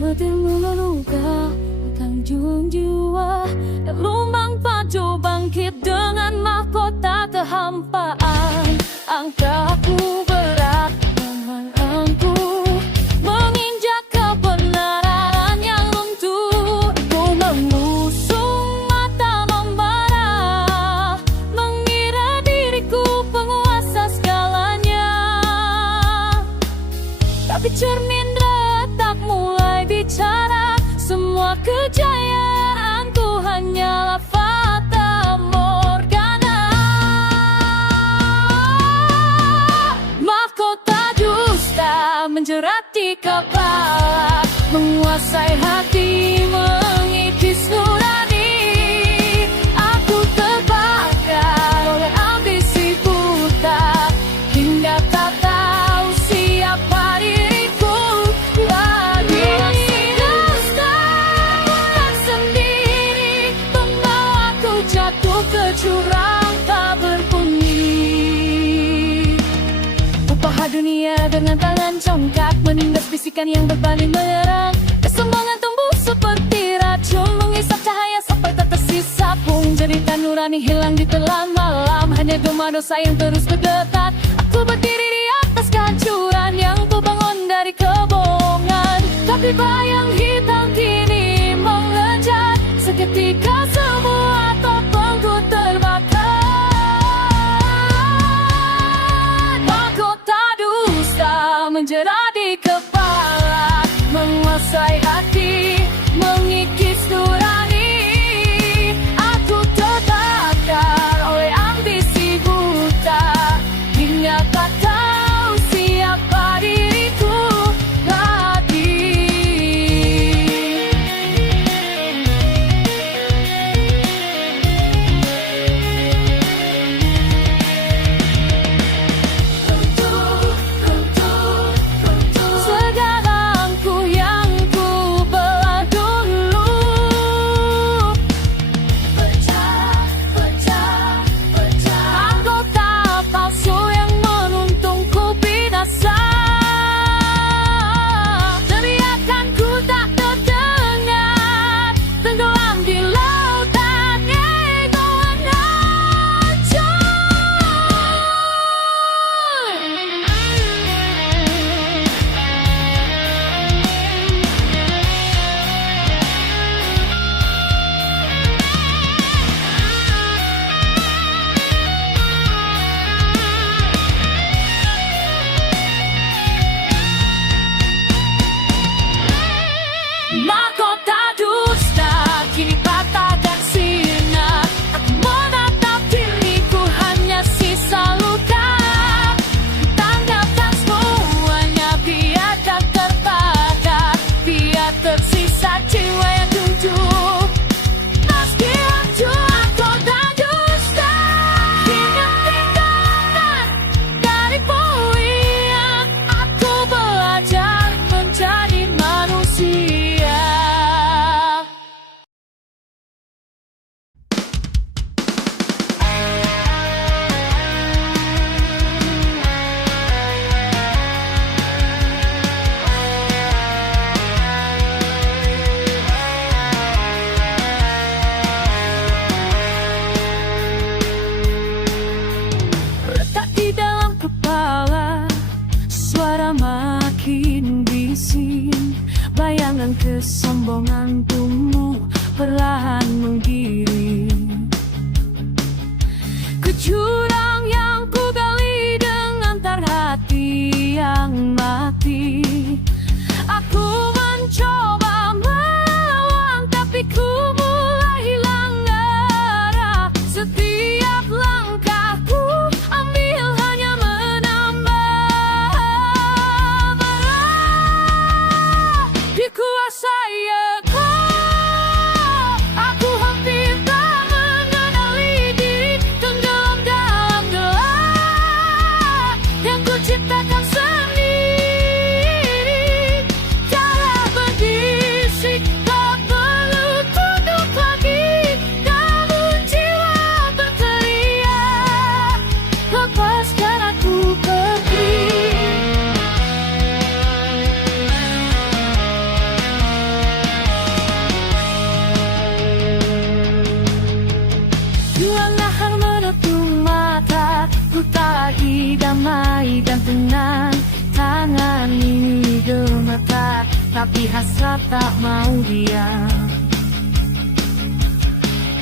Petir meluka Tanjung jiwa dan lumbang padu bangkit dengan mahkota kehampaan. Angkaku berat mengharangku menginjak kebenaran yang runtuh. Ku mengusung mata membara, mengira diriku penguasa segalanya. Tapi cermin retak mulai bicara, semua kejayaanku hanyalah fata morgana. Mahkota dusta menjerat di kepala, menguasai hati, mengikis nurani. Aku terbakar oleh ambisi buta, hingga tak tahu siapa diriku lagi. Jatuh ke jurang tak berbunyi. Upaha dunia dengan tangan congkak, menindas bisikan yang berbalik menyerang. Kesombongan tumbuh seperti racun, mengisap cahaya sampai tak tersisa pun. Cerita nurani hilang di telan malam, hanya gema dosa yang terus berdetak. Aku berdiri di atas kehancuran yang kubangun dari kebohongan. Tapi bayang hitam kini melejat, seketika semua topengku terbakar. Mahkota dusta menjerat di kepala, menguasai hati, mengikis nurani. Aku terbakar oleh ambisi buta, hingga tak tahu siapa diriku lagi. Segalangku yang ku belah dulu pecah, pecah, pecah. Anggota palsu yang menuntungku binasa. Teriakanku tak terdengar, tenggelam di lautan ego hancur. Mahkota dusta kini patah dan sirna. Aku menatap diriku hanya sisa luka. Tanggapkan semuanya biar tak terbakar, biar tersisa jiwa yang jujur. Meski hancur mahkota dusta, hingga tinggalkan dari puing. Aku belajar menjadi manusia. Retak di dalam kepala, suara makin bising. Bayangan kesombongan tumbuh perlahan menggiring ke jurang yang ku gali dengan tar hati yang mati. Aku mencoba melawan, tapi ku mulai hilang arah. Setiap langkahku ambil hanya menambah berat. Dikuasai ego, aku hampir tak mengenali diri. Tenggelam dalam gelap yang ku ciptakan sendiri. Cara berbisik tak perlu tunduk lagi, namun jiwa berteriak, lepaskan aku pergi. tapi hasrat tak mau diam.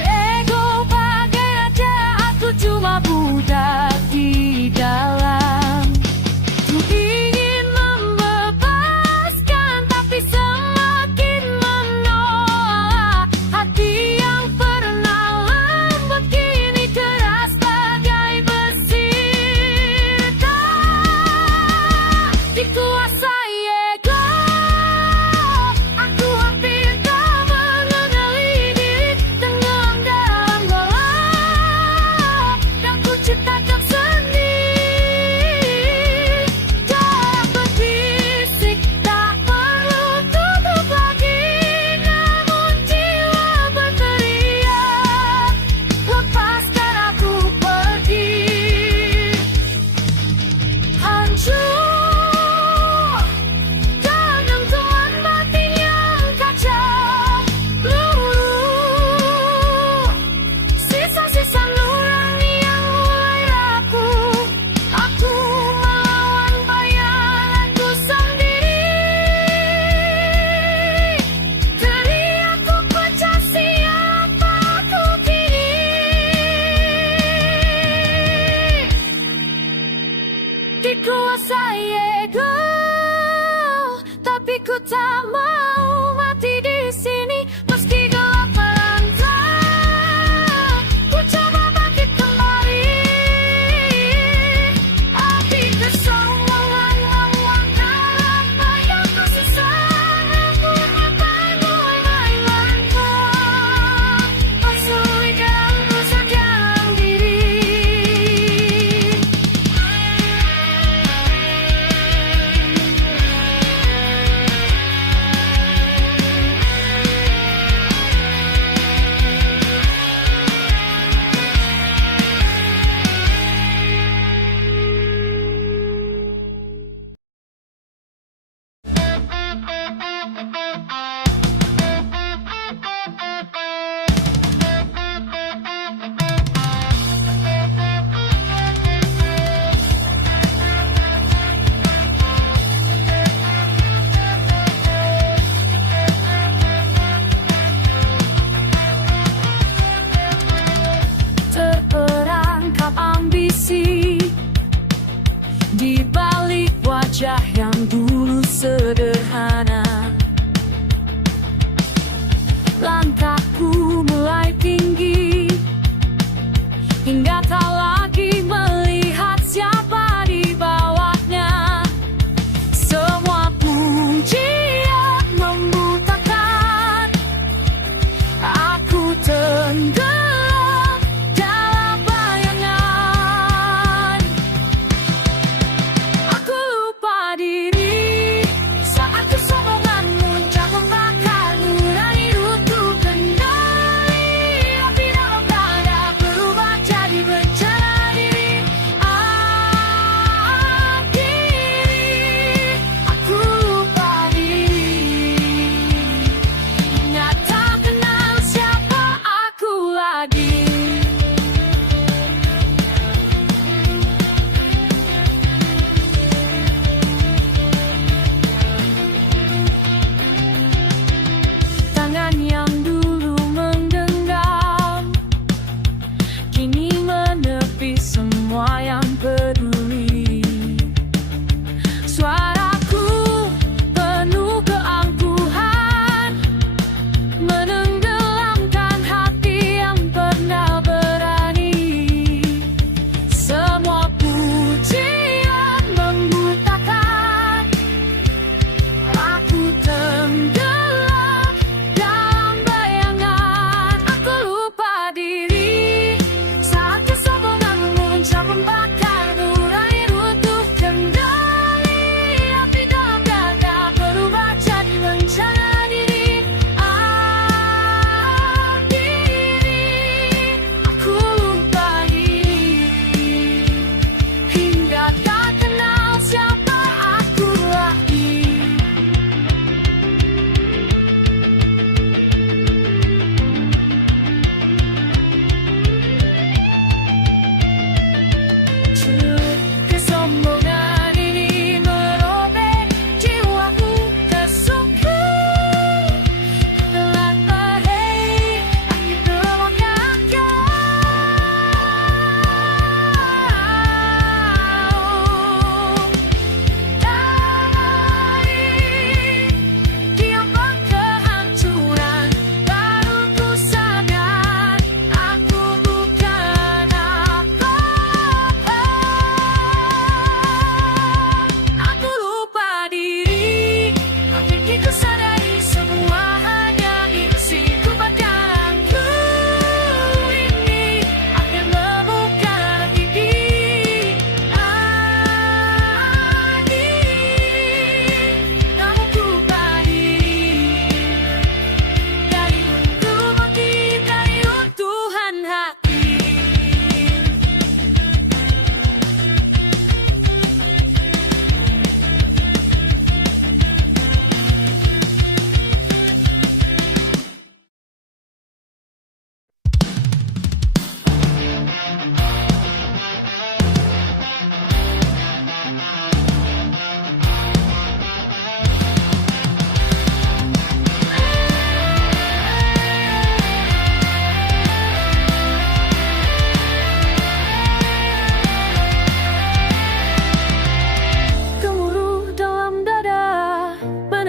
Ego bagai raja, aku cuma budak di dalam. Ku ingin membebaskan, tapi semakin menolak. Hati yang pernah lembut kini keras bagai besi. Tak dikuasai ego, aku hampir tak mengenali diri. Tenggelam dalam gelap, dan ku ciptakan sendiri. Tak berbisik, tak perlu tutup lagi, namun jiwa berteriak, lepaskan aku pergi. Hancur dengan tuan batin yang kacau, luruh sisa-sisa nurani yang mulai rapuh. Aku melawan bayanganku sendiri. Teriakku pecah, siapa aku kini? Dikuasai ego, tapi ku tak mau mati di sini. Meski gelap melanda, ku coba bangkit kembali. Api kesombongan mewarnai apa yang tersisa. Aku akan mulai langkah, mensucikan rusak dalam diri.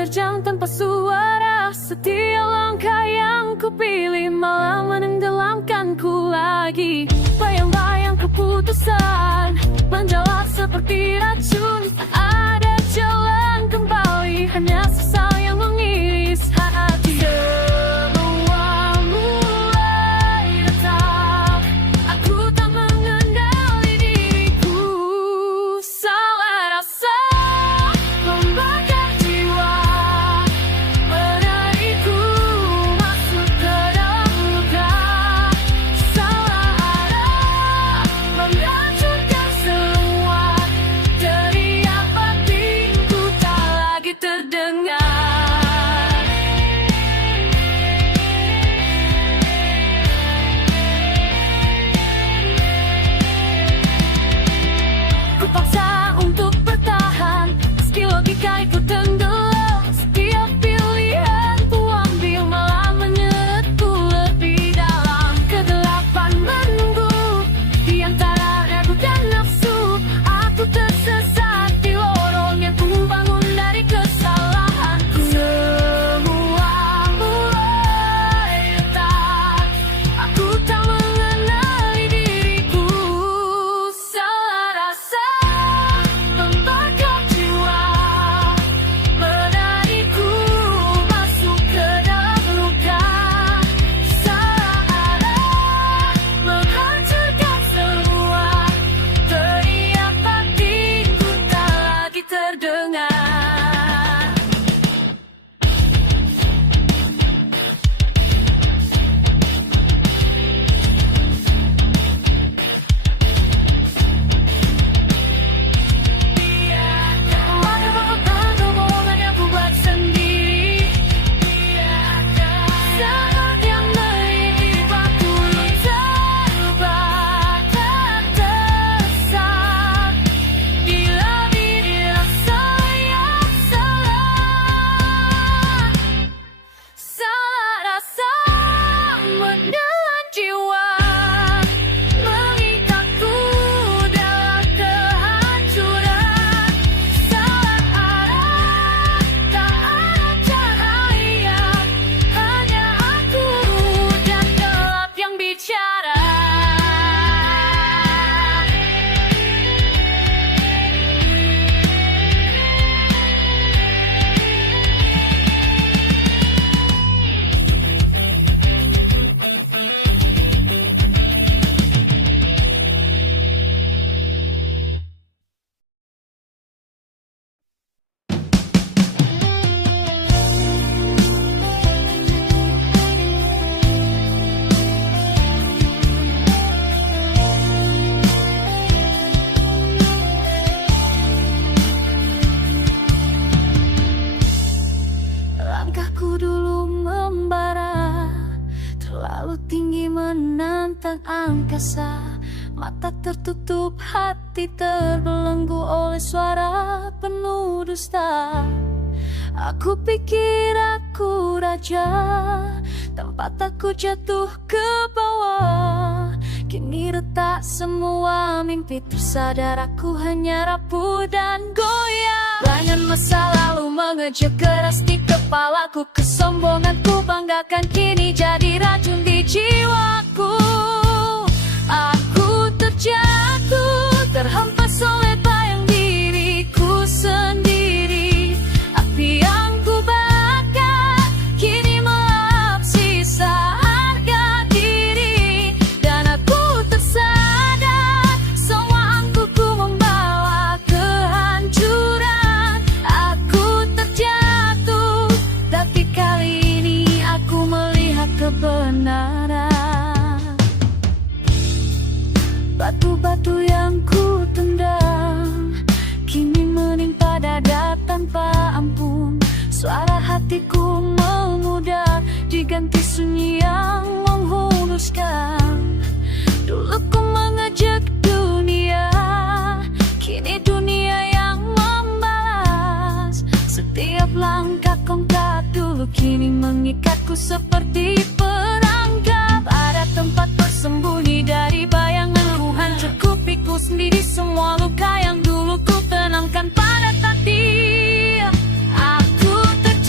menerjang tanpa suara. Setiap langkah yang kupilih malah menenggelamkanku lagi. Bayang-bayang keputusan menjalar seperti racun. Ada jalan kembali, hanya sesal yang mengiris hati. Semua mulai retak, aku tak mengenali diriku. Salah rasa membakar jiwa, menarikku masuk ke dalam luka. Salah arah menghancurkan semua. Teriak batinku tak lagi terdengar. Kupaksa untuk bertahan, meski logika ikut tenggelam. Setiap pilihan ku ambil malah menyeretku lebih dalam. Kegelapan menunggu di antara ragu dan nafsu. Aku tersesat di lorong yang ku bangun dari kesalahanku. Semua mulai retak, aku tak mengenali diriku. Salah rasa membakar jiwa, menarikku masuk ke dalam luka. Salah arah menghancurkan semua. Teriak batinku tak lagi terdengar. Maafkan omongan yang ku buat sendiri. Saat yang menitip aku terbakar tersesat. Bila dirasa yang salah, salah rasa menelan jiwa, mengikatku dalam kehancuran. Salah arah, tak ada cahaya, hanya aku dan gelap yang bicara. Langkahku dulu membara, terlalu tinggi menantang angkasa. Mata tertutup, hati terbelenggu oleh suara penuh dusta. Aku pikir aku raja, tempat aku jatuh ke bawah. Kini retak semua mimpi, tersadar aku hanya rapuh dan goyah. Bayangan masa lalu mengejek keras di kepalaku. Kesombonganku banggakan kini jadi racun di jiwaku. Aku terjatuh, terhempas oleh bayang diriku sendiri. Api yang ku bakar kini melahap sisa harga diri. Dan aku tersadar semua angkuhku membawa kehancuran. Aku terjatuh, tapi kali ini aku melihat kebenaran. Batu-batu yang ku tendang kini menimpa dada tanpa ampun. Suara hatiku memudar diganti sunyi yang menghunuskan. Dulu ku mengejek dunia, kini dunia yang membalas. Setiap langkah kontak dulu kini mengikatku seperti perangkap. Ada tempat bersembunyi dari bayangan. Hancurku pikul sendiri semua luka yang dulu ku tenangkan pada takdir. Aku terjatuh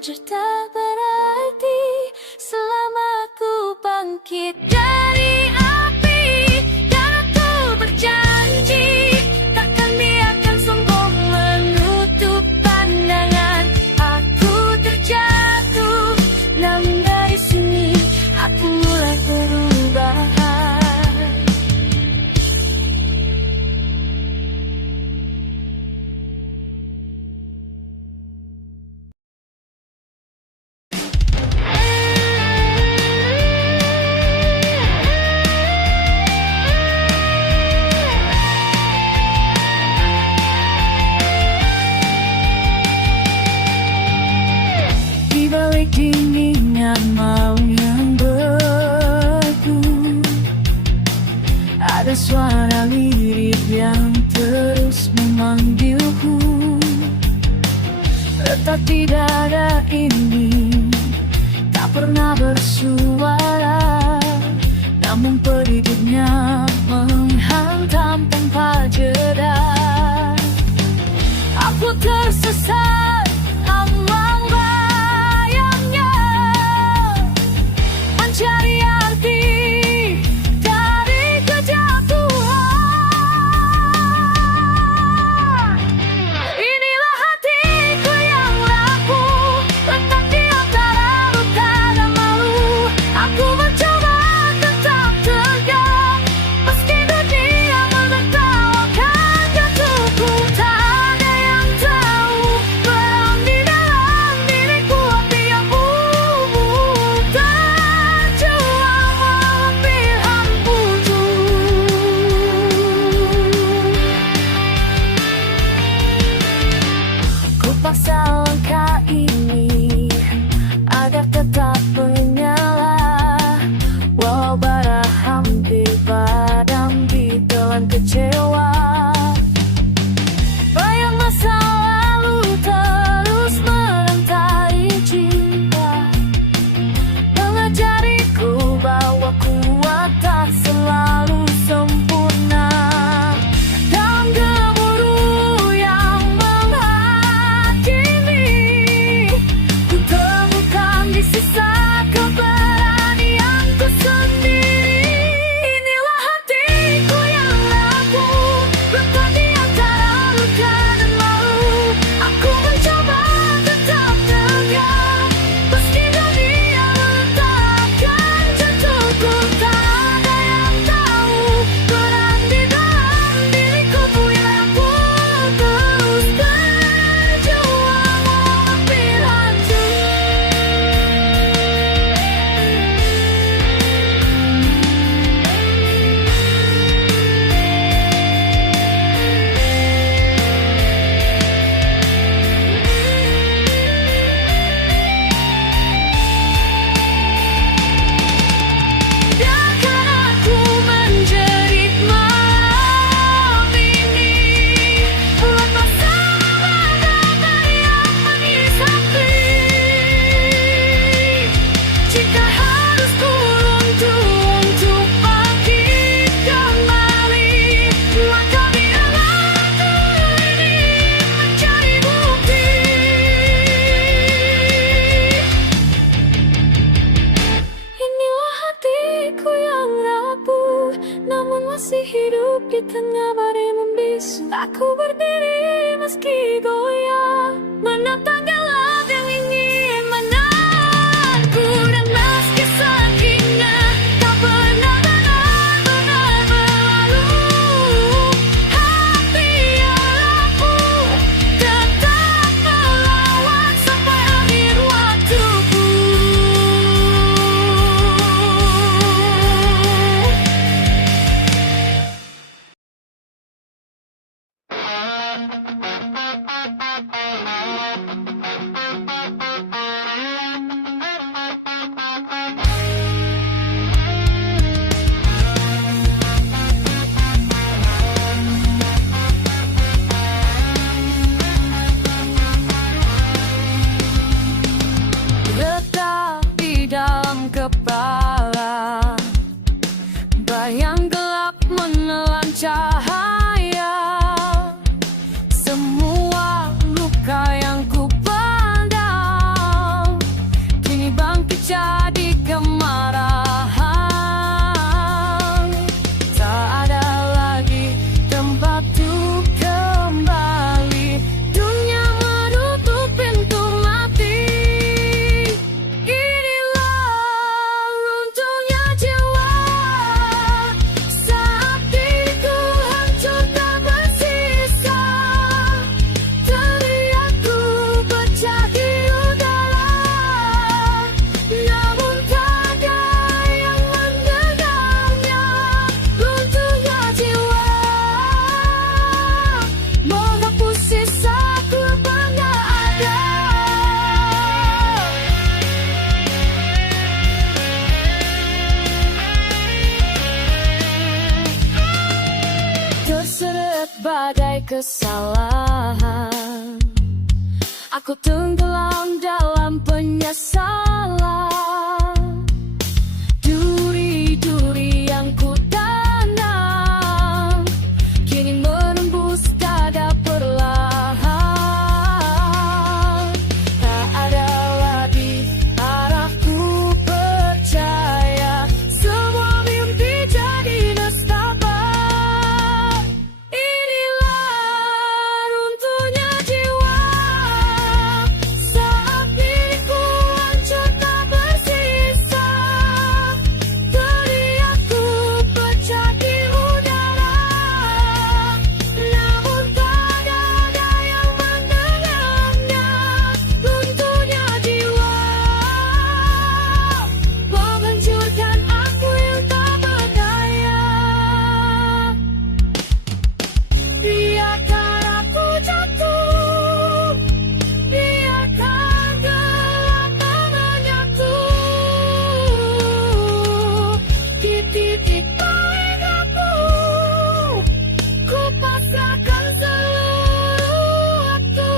hancur tak berarti selama ku bangkit dari api. Dan aku berjanji takkan biarkan sombong menutup pandangan. Aku terjatuh, namun dari sini aku mulai berubah. Di balik dinginnya malam yang beku, ada suara lirih yang terus memanggilku. Tetapi dada ini tak pernah bersuara, namun pedihnya menghantam tanpa jeda. Aku tersesat ambang bayangnya, mencari arti dari kejatuhan. Inilah hatiku yang rapuh, letak di antara luka dan malu. Aku mencoba tetap tegak, meski dunia menertawakan jatuhku. Tak ada yang tahu perang di dalam diriku, api yang bubuk terjual hampir hamputu. Ku paksa langkah ini agar tetap menyala, walau bara hampir padam di telan kecewa. Bayang masa lalu terus merantai jiwa, mengajariku bahwa kuat tak selalu sempurna. Dalam gemuruh yang menghakimi, ku temukan di sisa keberanianku sendiri. Inilah hatiku yang rapuh, letak di antara luka dan malu. Aku mencoba tetap tegak, meski dunia meletakkan jatuhku. Tak ada yang tahu perang di dalam diriku, yang putus terjual hampir hancur. Biarkan aku menjerit malam ini, buat bersama dari yang mengisap. Jika harus ku runtuh untuk bangkit kembali, maka biarlah aku ini mencari bukti. Inilah hatiku yang rapuh, namun masih hidup di tengah badai membisu. Aku berdiri meski goyah, menatang gelap yang ingin menahanku. Dan meski sakitnya tak pernah benar-benar berlalu, hati yang rapuh tetap melawan sampai akhir waktuku. berbagai kesalahan. Aku tenggelam dalam penyesalan. Duri-duri yang ku tanam kini menembus dada perlahan. Tak ada lagi arahku percaya, semua mimpi jadi nestapa. Inilah runtuhnya jiwa saat diriku hancur tak bersisa. Teriakku pecah di udara, namun tak ada yang mendengarnya. Runtuhnya jiwa menghancurkan aku yang tak berdaya. Biarkan aku jatuh, biarkan gelap menyatu di titik paling aku. Ku pasrahkan seluruh waktu.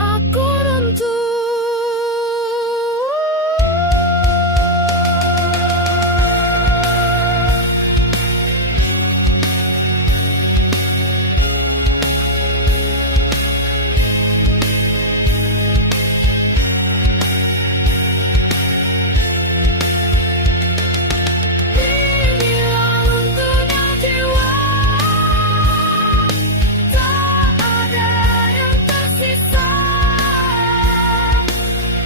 Aku runtuh. Inilah runtuhnya jiwa, tak ada yang tersisa.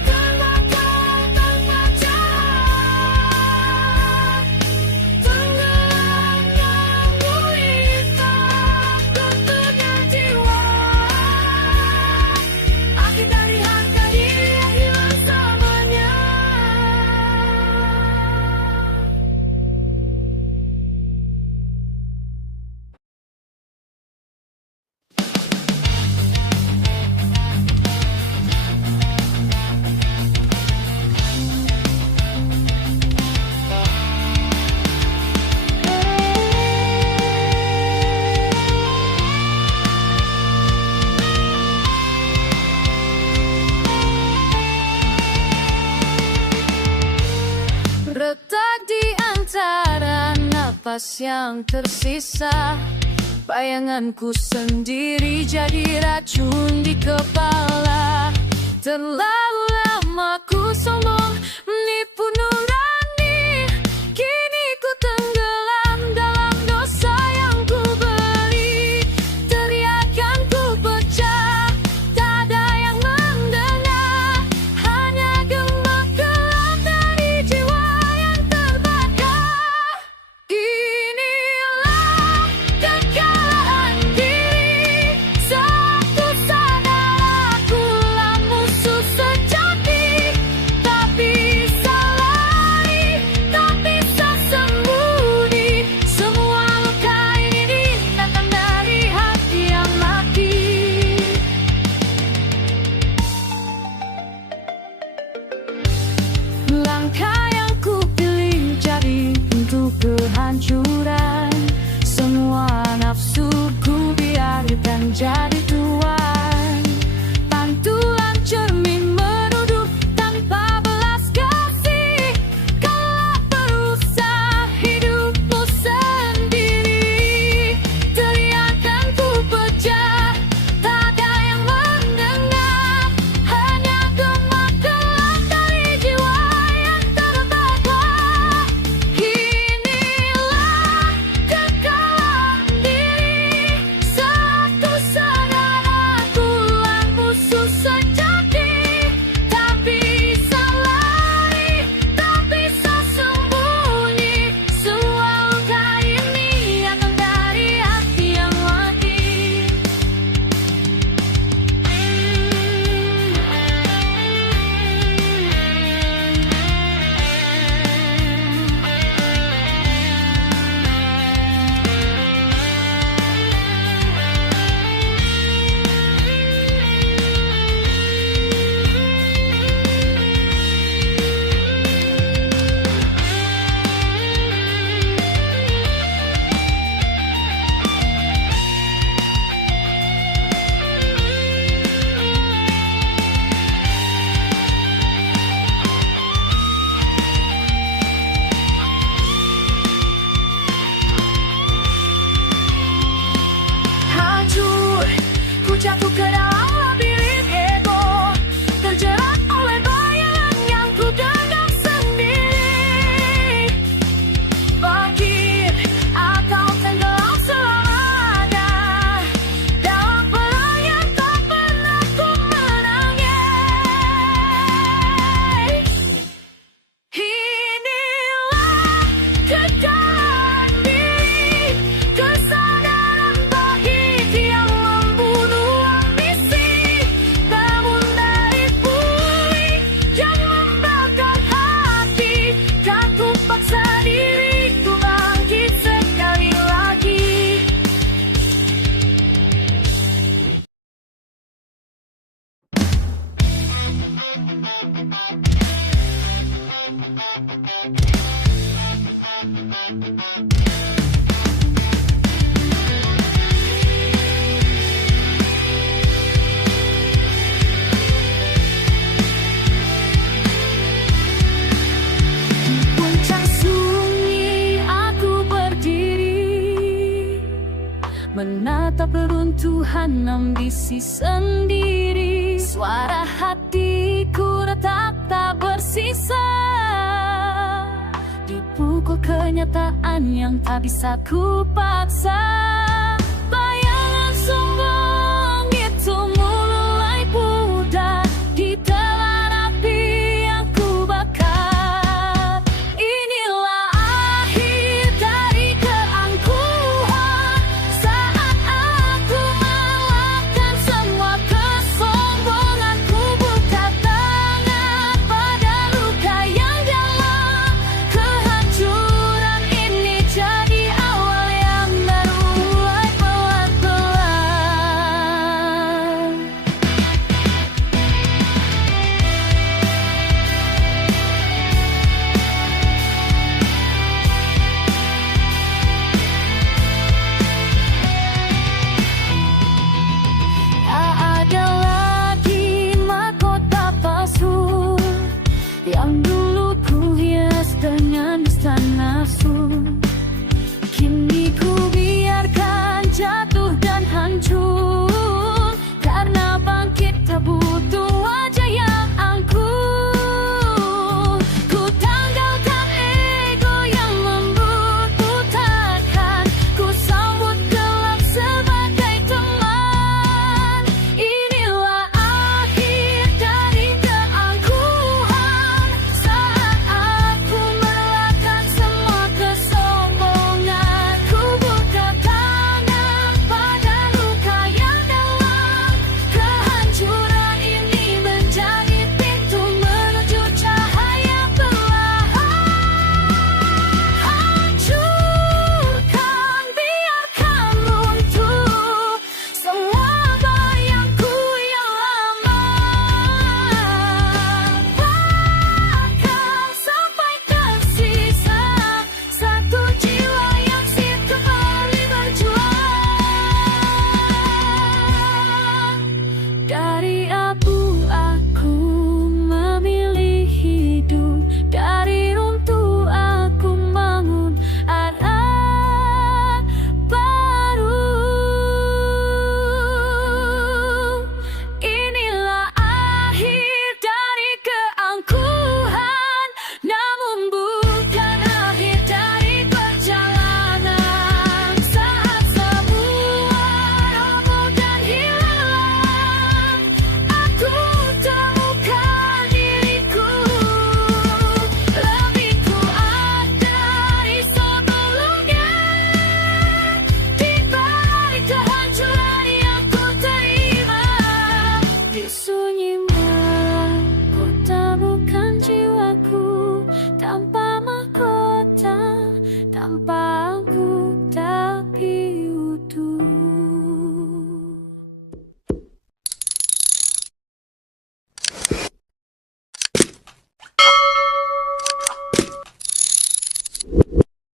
Terbakar tanpa cahaya, tenggelamnya gulita. Runtuhnya jiwa, akhir dari harga diri yang hilang selamanya. Retak di antara napas yang tersisa, bayanganku sendiri jadi racun di kepala. Terlalu lama ku sombong menipu nurani, kini ku tenggelam dalam dosa yang ku beli. Teriakanku pecah, tak ada yang mendengar, hanya gemak gelap dari jiwa yang terbakar. Inilah kekalahan diri saat ku sadar akulah musuh sejati. Tapi salah menatap reruntuhan ambisi sendiri. Suara hatiku retak tak bersisa, dipukul kenyataan yang tak bisa ku paksa. Bayangan sombong itu mulai pudar di telan api yang ku bakar. Inilah akhir dari keangkuhan, saat aku melahkan semua kesombonganku. Buka tangan pada luka yang dalam, kehancuran ini jadi awal yang baru, mulai pelan-pelan. Tak ada lagi mahkota palsu yang dulu ku hias dengan dusta nafsu. Kini ku biarkan jatuh dan hancur, karena bangkit tak butuh wajah yang angkuh. Ku tanggalkan ego yang membututkan, ku sambut gelap sebagai teman. Inilah akhir dari keangkuhan, saat aku melahkan semua kesombonganku. Buka tangan pada luka yang dalam, kehancuran ini menjadi pintu menuju cahaya perlahan. Hancurkan, biarkan runtuh semua bayangku yang lama. Bahkan sampai tersisa satu jiwa yang siap kembali berjuang. Dari abu aku memilih hidup, dari runtuh aku bangun arah baru. Inilah akhir dari keangkuhan, namun bukan akhir dari perjalanan. Saat semua roboh dan hilang, aku temukan diriku. Lebih kuat dari sebelumnya, di balik kehancuran yang ku terima. Di sunyi malam ku taburkan jiwaku, tanpa mahkota, tanpa angkuh.